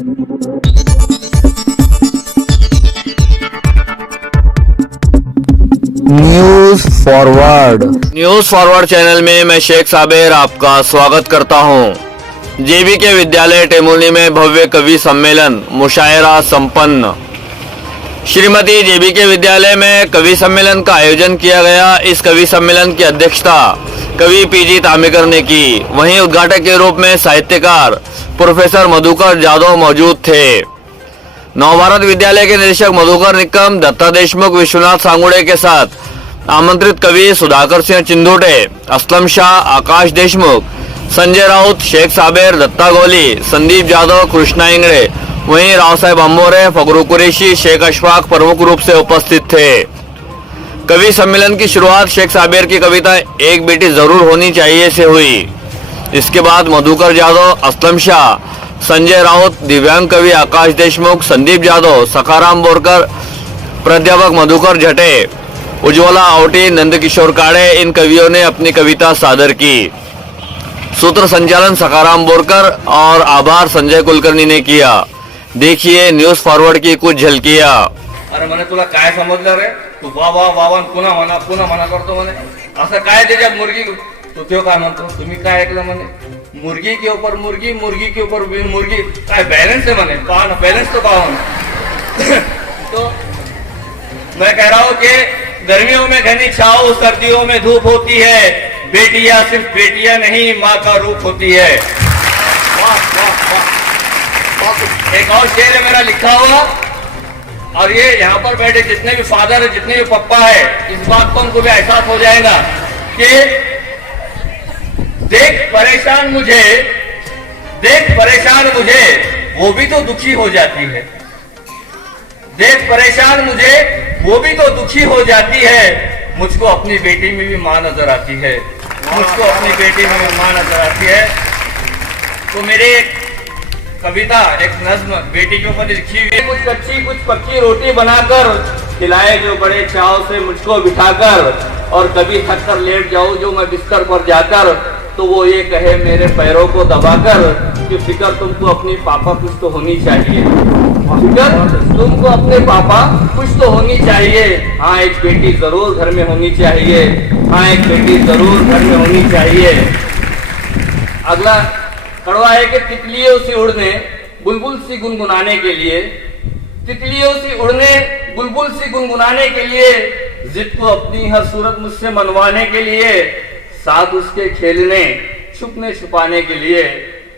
News forward channel में मैं शेख साबिर आपका स्वागत करता हूं। जेबीके विद्यालय टेमुलनी में भव्य कवि सम्मेलन मुशायरा संपन्न। श्रीमती जेबीके विद्यालय में कवि सम्मेलन का आयोजन किया गया। इस कवि सम्मेलन की अध्यक्षता कवि पीजी तामिकर ने की। वहीं उद्घाटक के रूप में साहित्यकार प्रोफेसर मधुकर जादव मौजूद थे। नवभारत विद्यालय के निदेशक मधुकर निकम, दत्ता देशमुख, विश्वनाथ सांगुड़े के साथ आमंत्रित कवि सुधाकर सिंह चिंदोटे, असलम शाह, आकाश देशमुख, संजय राउत, शेख साबिर, दत्ता गोली, संदीप जादव, कृष्णा इंगड़े, वहीं राव साहब अंबोरे, फगरू कुरैशी, शेख अशफाक प्रमुख रूप से उपस्थित थे। कवि सम्मेलन की शुरुआत शेख साबिर की कविता एक बेटी जरूर होनी चाहिए से हुई। इसके बाद मधुकर जादव, असलम शाह, संजय राउत, दिव्यांग कवि आकाश देशमुख, संदीप जादव, सखाराम बोरकर, प्राध्यापक मधुकर झटे, उज्ज्वला आवटी, नंदकिशोर काड़े, इन कवियों ने अपनी कविता सादर की। सूत्र संचालन सखाराम बोरकर और आभार संजय कुलकर्णी ने किया। देखिए न्यूज फॉरवर्ड की कुछ झलकियां। अरे म्हणे तुला काय समजलं रे, तू वा वा वा वा पुन्हा म्हणा करतो म्हणे, असं काय त्याच्यात मुर्गी तो त्यो काय म्हणतो, तुम्ही काय ऐकलं म्हणे, मुर्गी के ऊपर मुर्गी, मुर्गी के ऊपर मुर्गी, काय बैलेंस है म्हणे, पहा ना बैलेंस तो पहा तो मैं कह रहा हूँ कि गर्मियों में घनी छाँव, सर्दियों में धूप होती है, बेटियां सिर्फ बेटियां नहीं माँ का रूप होती है। वाह वाह वाह। एक और शेर है मेरा लिखा हुआ, और ये यहाँ पर बैठे जितने भी फादर है, जितने भी पप्पा है, इस बात को उनको भी एहसास हो जाएगा कि देख परेशान मुझे वो भी तो दुखी हो जाती है, देख परेशान मुझे वो भी तो दुखी हो जाती है, मुझको अपनी बेटी में भी माँ नजर आती है, मुझको अपनी बेटी में भी माँ नजर आती है। तो मेरी एक कविता, एक नज्म बेटी के ऊपर लिखी हुई है। कुछ कच्ची कुछ पक्की रोटी बनाकर खिलाए जो बड़े चाव से मुझको बिठाकर, और कभी थक कर लेट जाऊं जो मैं बिस्तर पर जाकर, तो वो ये कहे मेरे पैरों को दबाकर कि फिक्र तुमको अपनी पापा कुछ तो होनी चाहिए, फिक्र तुमको अपने पापा कुछ तो होनी चाहिए। हाँ एक बेटी जरूर घर में होनी चाहिए, हाँ एक बेटी जरूर घर में होनी चाहिए। अगला कड़वा है कि तितलियों से उड़ने बुलबुल सी गुनगुनाने के लिए, तितलियों से उड़ने बुलबुल सी गुनगुनाने के लिए, जिद को अपनी हर सूरत मुझसे मनवाने के लिए, साथ उसके खेलने छुपने छुपाने के लिए,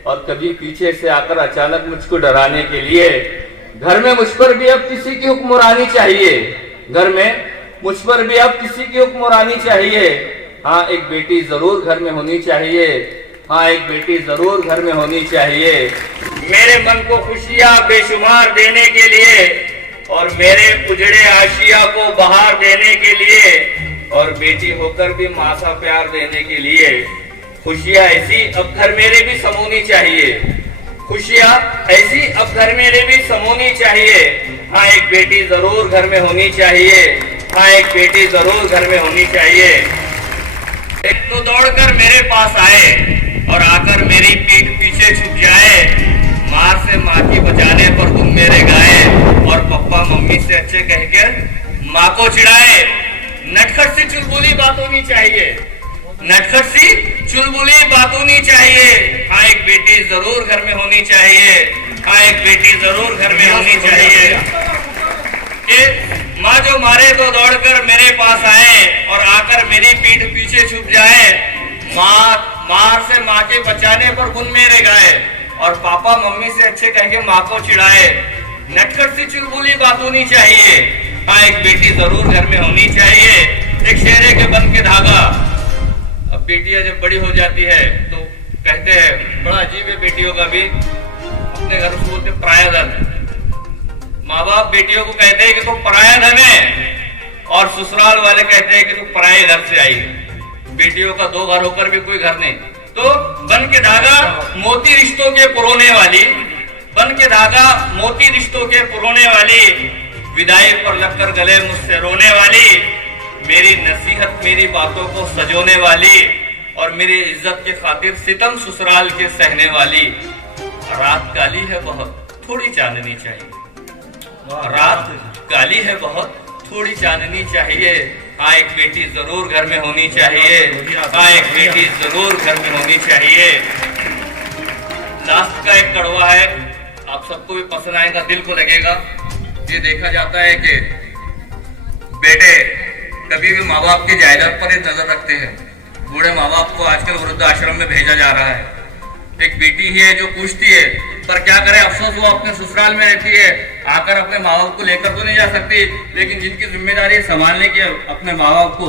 और कभी पीछे से आकर अचानक मुझको डराने के लिए। घर में मुझ पर भी अब किसी की हुक्मरानी चाहिए, घर में मुझ पर भी अब किसी की हुक्मरानी चाहिए। हाँ एक बेटी जरूर घर में होनी चाहिए, हाँ एक बेटी जरूर घर में होनी चाहिए। मेरे मन को खुशियां बेशुमार देने के लिए, और मेरे उजड़े आशिया को बहार देने के लिए, और बेटी होकर भी माँ सा प्यार देने के लिए। खुशियां ऐसी अब घर मेरे भी समोनी चाहिए, खुशियां ऐसी अब घर मेरे भी समोनी चाहिए। हाँ एक बेटी जरूर घर में होनी चाहिए, हाँ एक बेटी जरूर घर में होनी चाहिए। एक तो दौड़कर मेरे पास आए और आकर मेरी पीठ पीछे छुप जाए, मार से माँ की बचाने पर गुन मेरे गाए, और पप्पा मम्मी से अच्छे कहकर माँ को चिढ़ाए। नटखट सी चुलबुली बात होनी चाहिए, नटखट सी चुलबुली बात होनी चाहिए। हाँ एक बेटी जरूर घर में होनी चाहिए, हाँ एक बेटी जरूर घर में होनी चाहिए। कि माँ जो मारे तो दौड़कर मेरे पास आए और आकर मेरी पीठ पीछे छुप जाए, मार से माँ के बचाने पर गुन मेरे गाए, और पापा मम्मी से अच्छे कह के माँ को चिढ़ाए। नटखट सी चुलबुली बात होनी चाहिए, हाँ एक बेटी जरूर घर में होनी चाहिए। एक शेरे के बन के धागा। अब बेटियां जब बड़ी हो जाती है तो कहते हैं, बड़ा अजीब है बेटियों का भी, अपने घर से बोलते पराया धन। माँ बाप बेटियों को कहते हैं कि तुम पराया धन है, और ससुराल वाले कहते हैं कि तुम पराये घर से आई। बेटियों का दो घर होकर भी कोई घर नहीं। तो बन के धागा मोती रिश्तों के पुरोने वाली, बन के धागा मोती रिश्तों के पुरोने वाली, विदाई पर लगकर गले मुझसे रोने वाली, मेरी नसीहत मेरी बातों को सजोने वाली, और मेरी इज्जत के खातिर सितम ससुराल के सहने वाली। रात काली है बहुत, थोड़ी चांदनी चाहिए। रात काली है बहुत, थोड़ी चांदनी चाहिए। हाँ, एक बेटी जरूर घर में होनी चाहिए। हाँ, एक बेटी जरूर घर में होनी चाहिए। लास्ट का एक कड़वा है, आप सबको भी पसंद आएगा, दिल को लगेगा। ये देखा जाता है कि बेटे कभी भी माँ बाप की जायदाद पर ही नजर रखते हैं। बूढ़े माँ बाप को आजकल वृद्धाश्रम में भेजा जा रहा है। एक बेटी ही है जो पूछती है, पर क्या करे, अफसोस वो अपने ससुराल में रहती है, आकर अपने माँ बाप को लेकर तो नहीं जा सकती, लेकिन जिनकी जिम्मेदारी है संभालने की अपने माँ बाप को,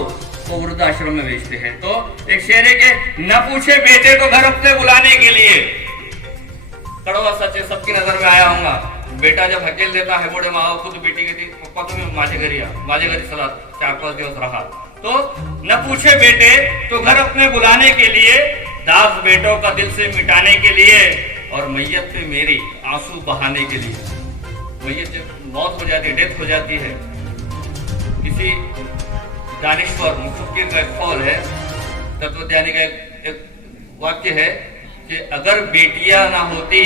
वो वृद्धाश्रम में भेजते हैं। तो एक शेर है कि न पूछे बेटे को घर अपने बुलाने के लिए। कड़वा सच है, सबकी नजर में आया होगा। बेटा जब हकेल देता है बूढ़े माँ बाप को, तो बेटी कहती पप्पा तुम्हें माझे घरी आ, माझे घरी सदा 4-5 दिवस रहा। तो न पूछे बेटे तो घर अपने बुलाने के लिए, दाग बेटों का दिल से मिटाने के लिए, और मैयत पे मेरी आंसू बहाने के लिए। मैयत जब मौत हो जाती है, डेथ हो जाती है, किसी दानिश्वर मुफक्किर का एक कौल है, तत्वज्ञानी का एक वाक्य है कि अगर बेटियां ना होती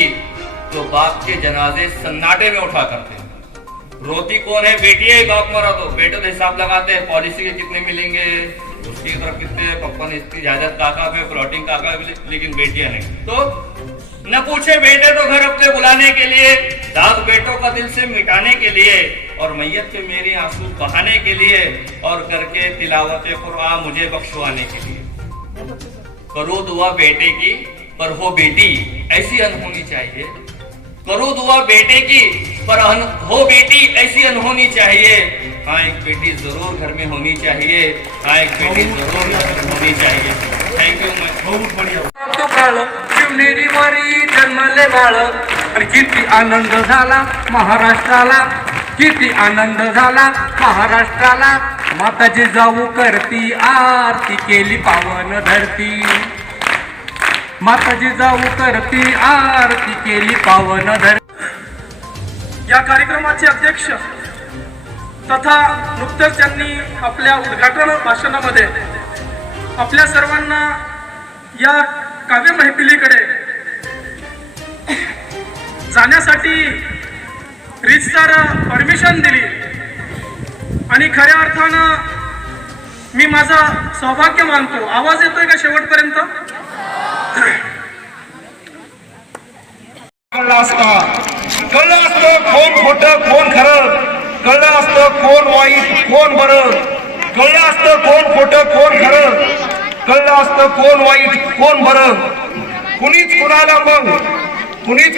तो बाप के जनाजे सन्नाटे में उठा करते। रोती कौन है? बेटियां ही। बाप मरा तो बेटे तो हिसाब लगाते हैं, पॉलिसी के कितने मिलेंगे, उसकी तरफ कितने, पप्पा ने इसकी जायदाद काका पे, प्लॉटिंग काका पे, लेकिन बेटियां नहीं। तो न पूछे बेटे तो घर अपने बुलाने के लिए, दाग बेटों का दिल से मिटाने के लिए, और मैयत पे मेरी आंसू बहाने के लिए, और करके तिलावत कुरान मुझे बख्शवाने के लिए। करो दुआ बेटे की पर हो बेटी ऐसी अनहोनी चाहिए। करो दुआ बेटे की पर हो बेटी ऐसी अनहोनी चाहिए। हाँ, एक बेटी जरूर घर में होनी चाहिए। हाँ, एक बेटी जरूर घर में होनी चाहिए। Thank you. बहुत बढ़िया। तो काळ शिवनेरी वारी जन्मले बाळ, आणि किती आनंद झाला महाराष्ट्राला, किती आनंद झाला महाराष्ट्राला। माताजी जाऊ करती आरती, केली पावन धरती। माताजी जाऊ करती आरती, केली पावन धरती। या कार्यक्रमाचे अध्यक्ष तथा नुकतंच त्यांनी आपल्या उद्घाटन भाषणामध्ये आपल्या सर्वांना या काव्य मैफिलीकडे जाण्यासाठी रीतसर परमिशन दिली, आणि खऱ्या अर्थानं मी माझं सौभाग्य मानतो। आवाज येतोय का शेवटपर्यंत? कळलं असतं कोण खोटं कोण खरं, कळलं असतं कोण वाईट कोण बरं, कळलं असतं कोण खोटं कोण खरं, कळलं असतं कोण वाईट कोण बरं। कुणीच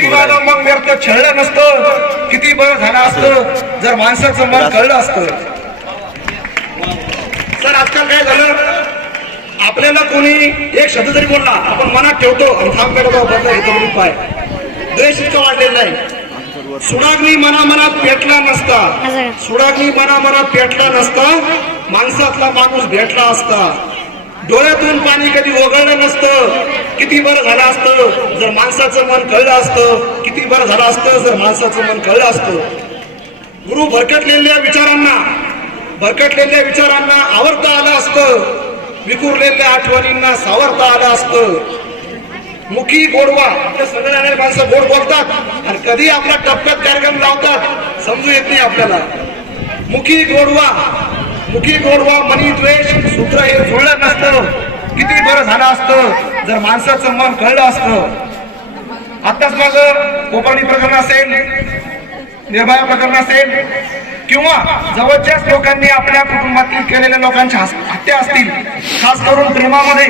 कुणाला मग व्यर्थ छळलं नसतं, किती बरं झालं असतं जर माणसाचं मन कळलं असतं। सर, आजकाल काय झालं, आपल्याला कोणी एक शब्द जरी बोलला आपण मनात ठेवतो आणि थांब पेटतो बदला घेतो पाय। द्वेष इतका वाढलेला आहे। सुडाग्नी मनामनात पेटला नसता, सुडाग्नी मनामनात पेटला नसता, माणसातला माणूस भेटला असता। डोळ्यातून पाणी कधी ओघळलं नसतं, किती बरं झालं असतं जर माणसाचं मन कळलं असतं, किती बरं झालं असतं जर माणसाचं मन कळलं असतं। गुरु भरकटलेल्या विचारांना आवरता आलं असतं, विखुरलेल्या आठवणींना सावरता आलं असतं। मुखी गोडवा, सगळे जाणारे माणसं गोड बोलतात आणि कधी आपला टप्प्यात कार्यक्रम लावतात समजू येत नाही आपल्याला। मुखी गोडवा मनी द्वेष सूत्र हे जुळलं नसतं, किती बरं झालं असतं जर माणसाचं मन कळलं असतं। आताच माझं कोपर्णी प्रकरण असेल, निर्भया प्रकरण असेल, किंवा जवळच्याच लोकांनी आपल्या कुटुंबातील केलेल्या लोकांच्या हत्या असतील, खास करून प्रेमामध्ये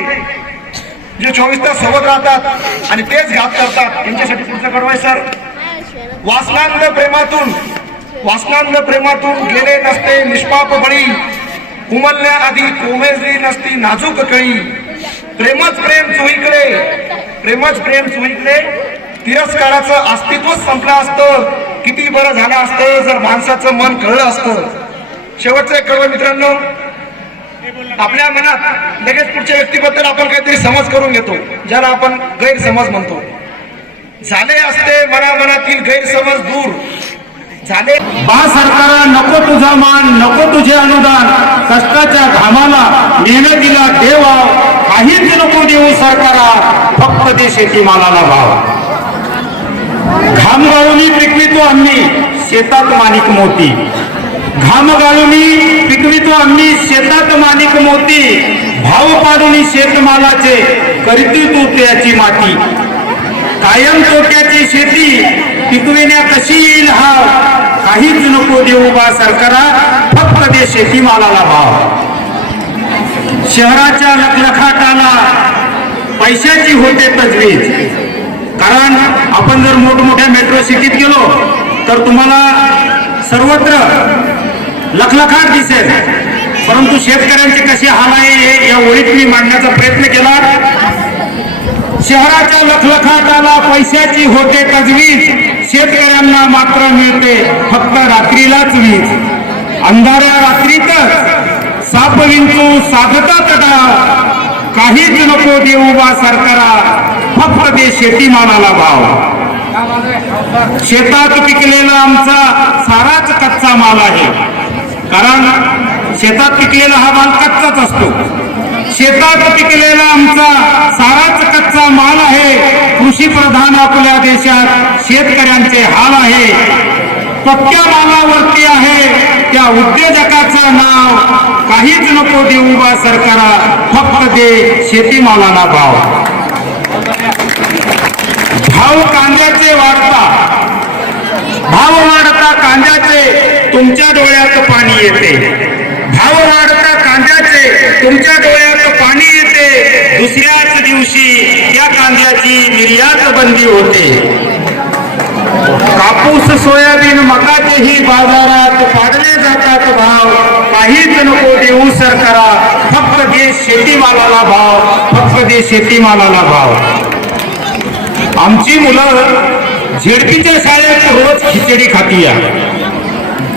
जे 24 तास सोबत राहतात आणि तेच घात करतात, यांच्यासाठी पुढचं कडवं सर। वासनांद प्रेमातून गेले नसते निष्पाप बळी, उमलण्या आधी कोमेजली नसती नाजूक कळी। प्रेमच प्रेम चुईकडे तिरस्काराचं अस्तित्वच संपलं असतं, किती बरं झालं असतं जर माणसाचं मन कळलं असतं। शेवटचं एक कडवं मित्रांनो, आपल्या मनात लगेच पुढच्या व्यक्तीबद्दल आपण काहीतरी समज करून घेतो, ज्याला आपण गैरसमज म्हणतो। झाले असते मनामनातील गैरसमज दूर झाले। बा सरकारा नको तुझा मान, नको तुझे अनुदान, कष्टाच्या घामाला मेहनतीला देवाव, काहीच नको देऊ सरकारा, फक्त दे शेतीमालाला भाव। घाम गाळूनी पिकवितो आम्ही शेतात माणिक मोती, घाम गाळूनी पिकवितो आम्ही शेतात माणिक मोती, भाव पाडूनी शेतमालाचे करीती तू त्याची माती, कायम तोट्याची शेती पिकविण्या कशी येईल हाव, काहीच नको देऊ बा सरकारा, फक्त दे शेतीमालाला भाव. शहराच्या लखलखाटाला पैशाची होते तजवीज, कारण आपण जर मोठमोठ्या मेट्रो सिटीत गेलो तर तुम्हाला सर्वत्र लखलखाट दिसेल, परंतु शेतकऱ्यांचे कसे हाल आहे हे या ओळीत मी मांडण्याचा प्रयत्न केला. शहराच्या लखलखाटाला पैशाची होते तजवीज, शेतकऱ्यांना मात्र मिळते फक्त रात्रीलाच वीज. अंधाऱ्या रात्रीतच साप विंचू साधतात डाव, काहीच नको देऊ बा सरकारा, फक्त दे शेतीमालाला भाव. शेतात पिकलेला आमचा साराच कच्चा माल आहे, कारण शेतात पिकलेला हा माल कच्चाच असतो. शेतात पिकलेला आमचा साराच कच्चा माल आहे, कृषी प्रधान आपल्या देशात शेतकऱ्यांचे हाल आहे. पक्क्या मालावरती आहे त्या उद्योजकाचं नाव, काहीच नको देऊ बा सरकारा, फक्त दे शेतीमालाला भाव. भाव कांद्याचे वाढता, भाव वाढता कांद्याचे तुमच्या डोळ्यात पाणी येते, भाव वाढता कांद्याचे तुमच्या डोळ्यात पाणी येते, दुसऱ्याच दिवशी त्या कांद्याची निर्यात बंदी होते. कापूस सोयाबीन मकाचेही बाजारात पाडले जातात भाव, काहीच नको देऊ सरकारा, फक्त दे शेतीमालाला भाव, फक्त दे शेतीमालाला भाव. आमची मुलं झेडपीच्या शाळेत रोज खिचडी खातीया,